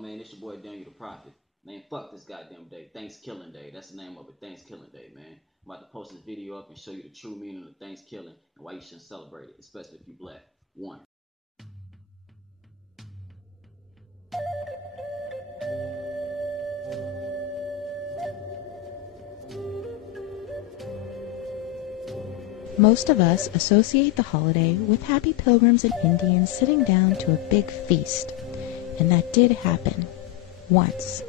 on, man? It's your boy Daniel the Prophet. Man, fuck this goddamn day. Thankskilling Day. That's the name of it. Thankskilling Day, man. I'm about to post this video up and show you the true meaning of Thankskilling and why you shouldn't celebrate it, especially if you black. 1. Most of us associate the holiday with happy pilgrims and Indians sitting down to a big feast, and that did happen once.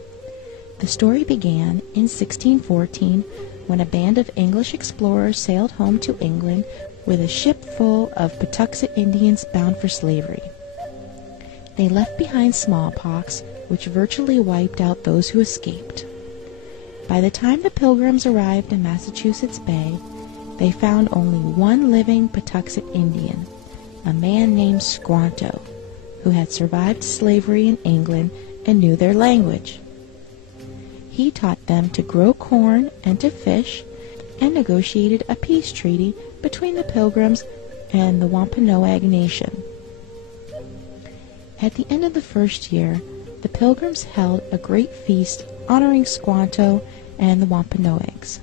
The story began in 1614 when a band of English explorers sailed home to England with a ship full of Patuxet Indians bound for slavery. They left behind smallpox, which virtually wiped out those who escaped. By the time the Pilgrims arrived in Massachusetts Bay, they found only one living Patuxet Indian, a man named Squanto, who had survived slavery in England and knew their language. He taught them to grow corn and to fish, and negotiated a peace treaty between the Pilgrims and the Wampanoag Nation. At the end of the first year, the Pilgrims held a great feast honoring Squanto and the Wampanoags.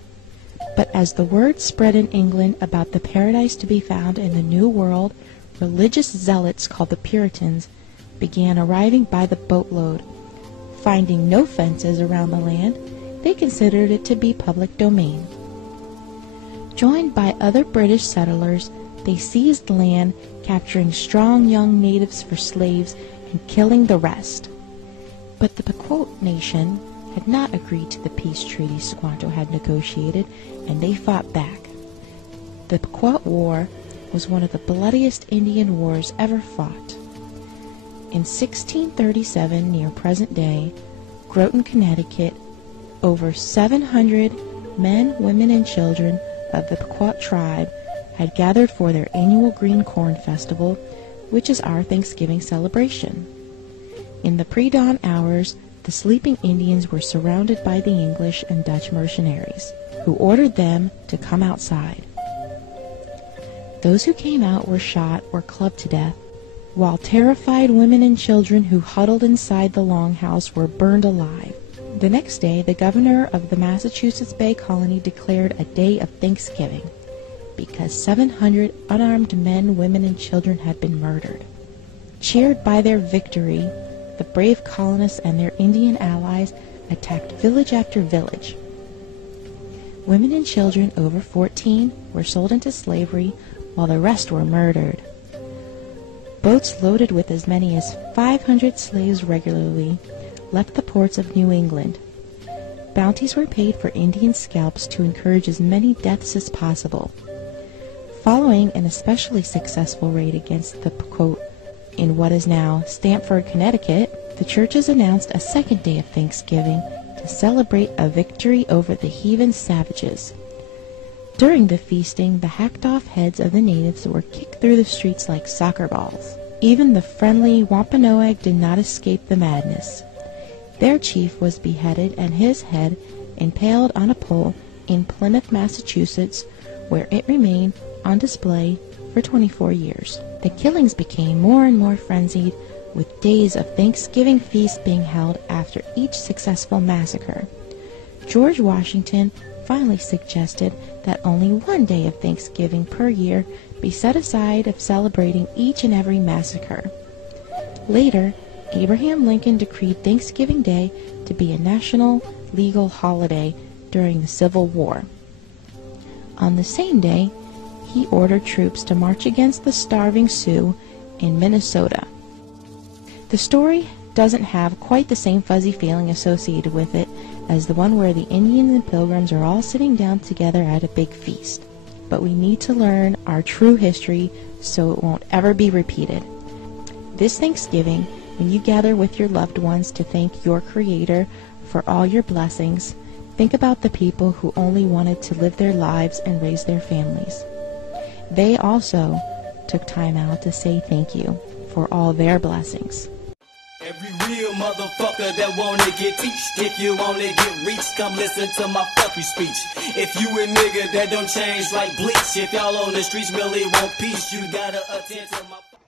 But as the word spread in England about the paradise to be found in the New World, religious zealots called the Puritans began arriving by the boatload. Finding no fences around the land, they considered it to be public domain. Joined by other British settlers, they seized the land, capturing strong young natives for slaves and killing the rest. But the Pequot Nation had not agreed to the peace treaty Squanto had negotiated, and they fought back. The Pequot War was one of the bloodiest Indian wars ever fought. In 1637, near present day, Groton, Connecticut, over 700 men, women, and children of the Pequot tribe had gathered for their annual Green Corn Festival, which is our Thanksgiving celebration. In the pre-dawn hours, the sleeping Indians were surrounded by the English and Dutch mercenaries, who ordered them to come outside. Those who came out were shot or clubbed to death, while terrified women and children who huddled inside the longhouse were burned alive. The next day, the governor of the Massachusetts Bay Colony declared a day of Thanksgiving, because 700 unarmed men, women, and children had been murdered. Cheered by their victory, the brave colonists and their Indian allies attacked village after village. Women and children over 14 were sold into slavery, while the rest were murdered. Boats loaded with as many as 500 slaves regularly left the ports of New England. Bounties were paid for Indian scalps to encourage as many deaths as possible. Following an especially successful raid against the Pequot in what is now Stamford, Connecticut, the churches announced a second day of Thanksgiving to celebrate a victory over the heathen savages. During the feasting, the hacked-off heads of the natives were kicked through the streets like soccer balls. Even the friendly Wampanoag did not escape the madness. Their chief was beheaded and his head impaled on a pole in Plymouth, Massachusetts, where it remained on display for 24 years. The killings became more and more frenzied, with days of Thanksgiving feasts being held after each successful massacre. George Washington finally suggested that only one day of Thanksgiving per year be set aside of celebrating each and every massacre. Later, Abraham Lincoln decreed Thanksgiving Day to be a national legal holiday during the Civil War. On the same day, he ordered troops to march against the starving Sioux in Minnesota. The story doesn't have quite the same fuzzy feeling associated with it as the one where the Indians and Pilgrims are all sitting down together at a big feast. But we need to learn our true history so it won't ever be repeated. This Thanksgiving, when you gather with your loved ones to thank your Creator for all your blessings, think about the people who only wanted to live their lives and raise their families. They also took time out to say thank you for all their blessings. Every real motherfucker that wanna get teached, if you wanna get reached, come listen to my fucking speech. If you a nigga that don't change like bleach, if y'all on the streets really want peace, you gotta attend to my